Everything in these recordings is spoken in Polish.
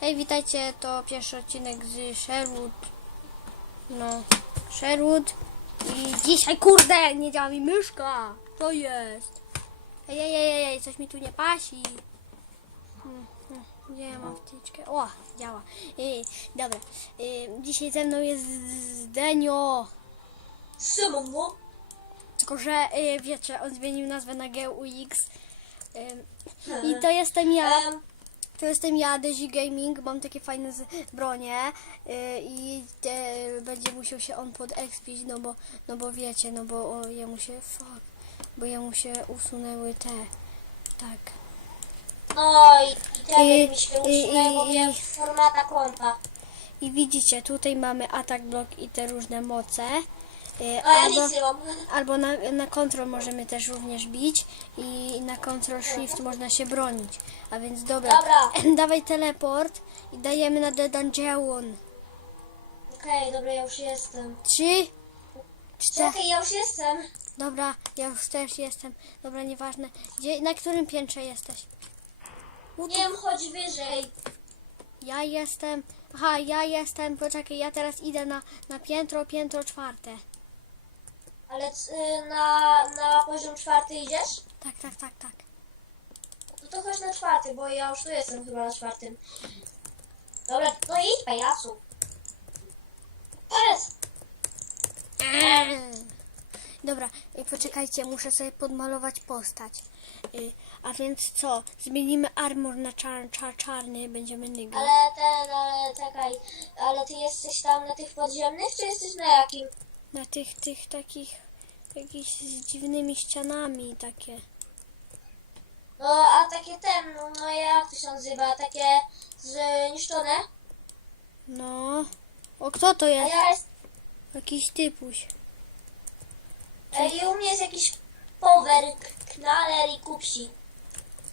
Hej, witajcie, to pierwszy odcinek z Sherwood. No, Sherwood. I dzisiaj, kurde, nie działa mi myszka. To jest. Ej, ej, ej, ej, coś mi tu nie pasi. Hmm, hmm, Gdzie ja mam wtyczkę? O, działa. Ej, dobra, Ej, dzisiaj ze mną jest Zdenio. Szymon, no. Tylko, że y, wiecie, on zmienił nazwę na GUX. Ym, I to jestem ja. Em, To jestem ja, Dezi Gaming, mam takie fajne bronie y, i e, będzie musiał się on podekspić, no bo, no bo wiecie, no bo o, jemu się, fuck, bo jemu się usunęły te, tak. no i, teraz mi się usunęło, miałem formata konta. I widzicie, tutaj mamy atak blok i te różne moce. Ja albo albo na, na control możemy też również bić i na control shift można się bronić. A więc dobra, Dobra. dawaj teleport i dajemy na The Dungeon. Okej, dobra, ja już jestem. Trzy, cztery. Czekaj, ja już jestem. Dobra, ja już też jestem. Dobra, nieważne. Gdzie, na którym piętrze jesteś? U, Nie wiem, chodź wyżej. Ja jestem. Aha, ja jestem. Poczekaj, ja teraz idę na, na piętro, piętro czwarte. Ale y, na, na poziom czwarty idziesz? Tak, tak, tak, tak. No to chodź na czwarty, bo ja już tu jestem chyba na czwartym. Dobra, to idź, pajacu. Pajac! Dobra, y, poczekajcie, muszę sobie podmalować postać. Y, A więc co? Zmienimy armor na czar, czar, czarny, będziemy nigga. Ale ten, ale czekaj, ale ty jesteś tam na tych podziemnych, czy jesteś na jakim? Na tych, tych takich, jakiś z dziwnymi ścianami takie. No, a takie ten, no, no jak to się nazywa, takie zniszczone? No. O, kto to A jest? ja jest, Jakiś typuś. i u mnie jest jakiś power, knaler i kupsi.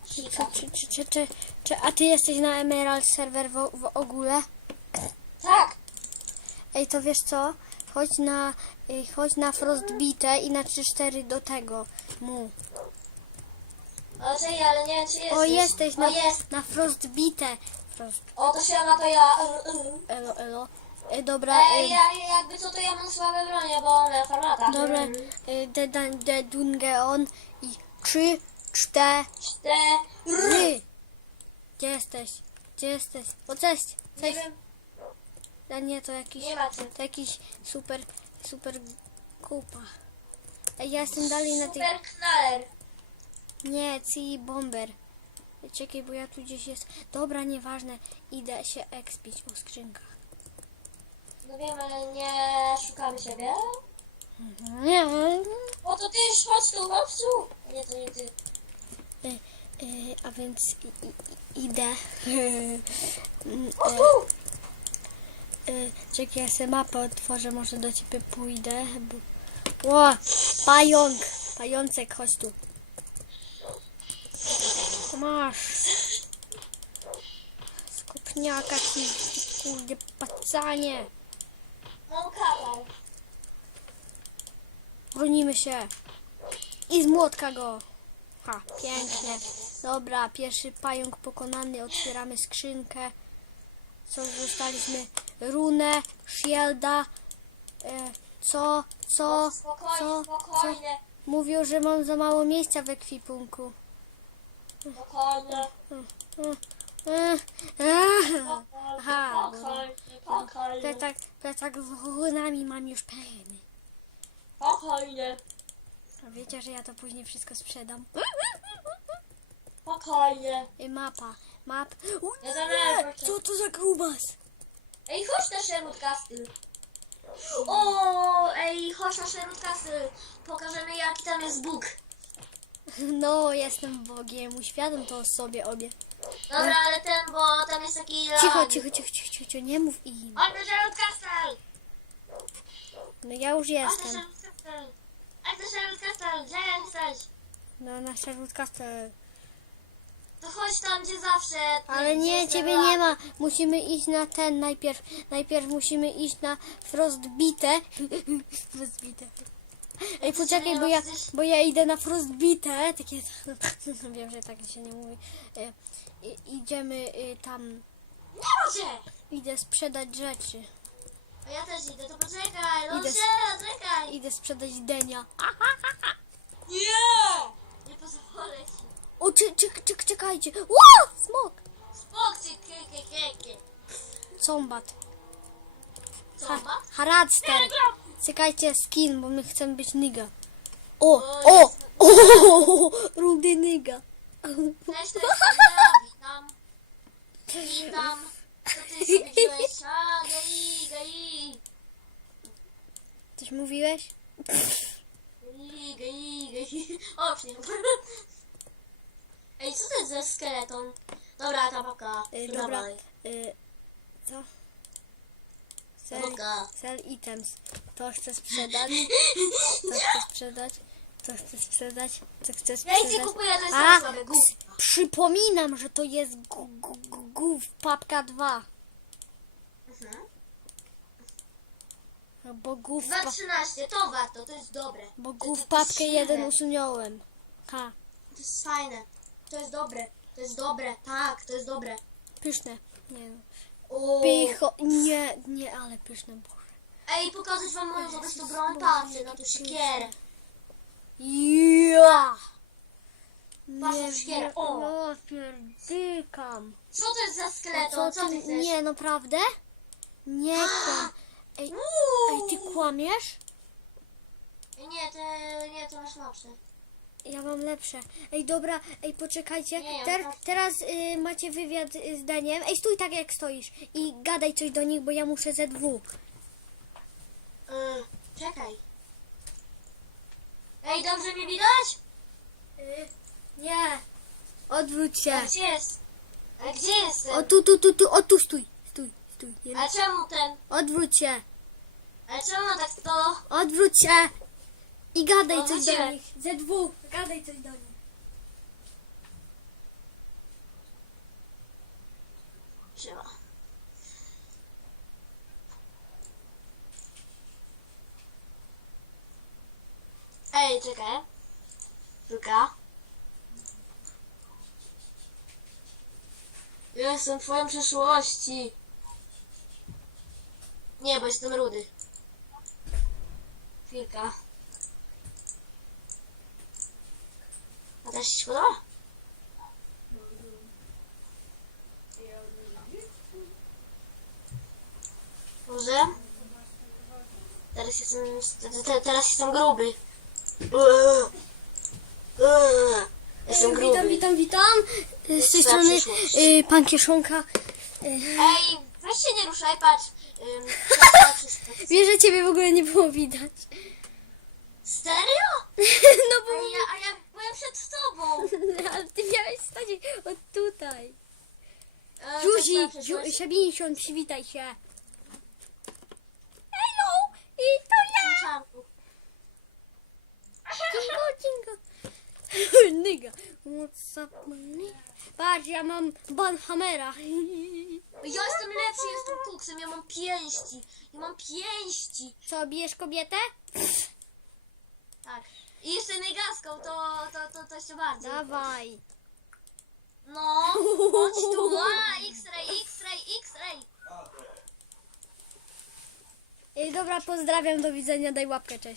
Sika. Czy, czy, czy, czy, czy, a ty jesteś na Emerald serwer w, w ogóle? Tak, Ej, to wiesz co? Chodź na, y, chodź na Frostbite i na 3-4 do tego mu. czekaj, ale nie wiem czy jesteś. O, jesteś na, O, jest. na Frostbite. Frost, O, to się ma, to ja. elo, elo. E, dobra, Ej, e, ja, jakby co, to ja mam słabe bronie, bo one formata. dobra, e, de, de, de Dungeon i 3, 4, Cztery. Gdzie jesteś? Gdzie jesteś? O, cześć, Nie cześć. wiem, A nie, to jakiś, nie ma co. to jakiś super, super kupa. Ej, ja jestem dalej na tych... Super knaler. Nie, Ci Bomber. Czekaj, bo ja tu gdzieś jest. Dobra, nieważne. Idę się ekspić po skrzynkach. No wiem, ale nie szukamy siebie. Nie, O, to ty, chodź tu, chodź tu. Nie, to nie ty. y, y, a więc i, i, idę. Mm, O, tu. Y, Czekaj, ja sobie mapę otworzę, może do ciebie pójdę. Bo... O, pająk! Pającek, chodź tu. Masz. Skopniaka ci, kurde, pacanie. Mam kawał. Bronimy się. I z młotka go. Ha, pięknie. Dobra, pierwszy pająk pokonany. Otwieramy skrzynkę. Co dostaliśmy? Runę, shielda. E, co, co, Spokojnie, co, co? spokojnie. Mówią, że mam za mało miejsca w ekwipunku. Spokojnie. E, e, Aha, plecak, plecak z runami mam już pełny. Spokojnie. A wiecie, że ja to później wszystko sprzedam? Spokojnie. I mapa, map. Nie! Co to za grubas? Ej, chodź na Sherwood Castle. O, ej, chodź na Sherwood Castle. Pokażemy jaki tam jest Bóg. No, jestem Bogiem, uświadom to o sobie obie. Dobra, ale ten, bo tam jest taki... Cicho, lag. cicho, cicho, cicho, cicho, nie mów im. Chodź na Sherwood Castle. No ja już Chodź na jestem. Sherwood Castle. Chodź na Sherwood Castle. Gdzie jesteś? No, na Sherwood Castle. Chodź tam, gdzie zawsze. Ale nie, ciebie nie ma. Musimy iść na ten najpierw. Najpierw musimy iść na Frostbite. Frostbite. Ej, poczekaj, bo ja, bo ja idę na Frostbite. Takie, wiem, że tak się nie mówi. E, Idziemy y, tam Nie macie! Idę sprzedać rzeczy. A ja też idę, to poczekaj, no Idę. się, czekaj! Idę sprzedać denia. Nie! Nie pozwolę ci. O, czy, czy, czy, czekajcie. Ło! Smok! Combat. Co, Ha, ma? Haradster. Czekajcie, skin, bo my chcemy być nyga. O, O, o, o, rudy. Cześć, to jest ja, witam. Witam. Co ty sobie wziąłeś? A, gai, gai. Coś mówiłeś? Gai, gai, gai. O. Ej, co to jest za skeleton? Dobra, tabaka. Y, dobra. Y, co? Sell, Tabaka. sell items. To chcę sprzedać. To chcę sprzedać. To chcę sprzedać. To chcę Ja sprzedać. nic nie kupuję, to jest A, słabe. Przypominam, że to jest gu, gu, gu, gów papka 2. Mhm. Bo gów, pa, 2,13, to warto, to jest dobre. bo To- gów to- to jest papkę silne. jeden usunąłem. Ha, To jest fajne. To jest dobre. To jest dobre. Tak, to jest dobre. pyszne. Nie no. O. Pycho, nie, nie, ale pyszne, Boże. Ej, pokazać wam moją zabawną broń. Patrzcie na tą siekierę. Ja! Na siekierę, o. no, pierdykam. Co to jest za skeleton? Co ty chcesz? Nie, naprawdę? Nie kłam. Ej, ej, ty kłamiesz? Nie, ty, nie, to masz lepsze. Ja mam lepsze. Ej, dobra, ej, poczekajcie. Nie, ja Ter, mam- teraz y, macie wywiad y, z Daniem. Ej, stój tak jak stoisz i gadaj coś do nich, bo ja muszę ze dwóch. Yy, czekaj. Ej, dobrze mnie widać? Y, nie. Odwróć A się. gdzie jest? A gdzie jestem? O tu, tu, tu, tu, o tu stój. Stój, stój. Nie, A czemu ten? odwróć się. A czemu tak to? Odwróć się. I gadaj coś do nich. Ze dwóch. Gadaj coś do nich. Ej, czekaj. Luka. Ja jestem twoją przyszłości. Nie, bo jestem rudy. Chwilka. A też ci się podoba? Może? Teraz jestem, te- te- teraz jestem gruby. Eee. Eee. Jestem gruby. Witam, witam, witam. Z tej strony y, pan Kieszonka. Y, Ej, weź się nie ruszaj, patrz. Ym. Wiesz, że ciebie w ogóle nie było widać. Serio? No A ja, a ja byłem przed tobą. bo... Ale ty miałeś stać od tutaj. E, to jest Zuzi. Siabińsion, przywitaj się. Hello, i to ja. Enchantów. Jingo, jingo. Nyga. What's up, money? Patrz, ja mam Banhamera. Ja jestem lepszy, jestem kuksem, ja mam pięści. Ja mam pięści. Co, bijesz kobietę? Tak. I jeszcze negaską, to, to, to, to jeszcze bardziej. Dawaj. No, chodź tu. A, X-ray, X-ray, X-ray. Ej, dobra, pozdrawiam, do widzenia, daj łapkę, cześć.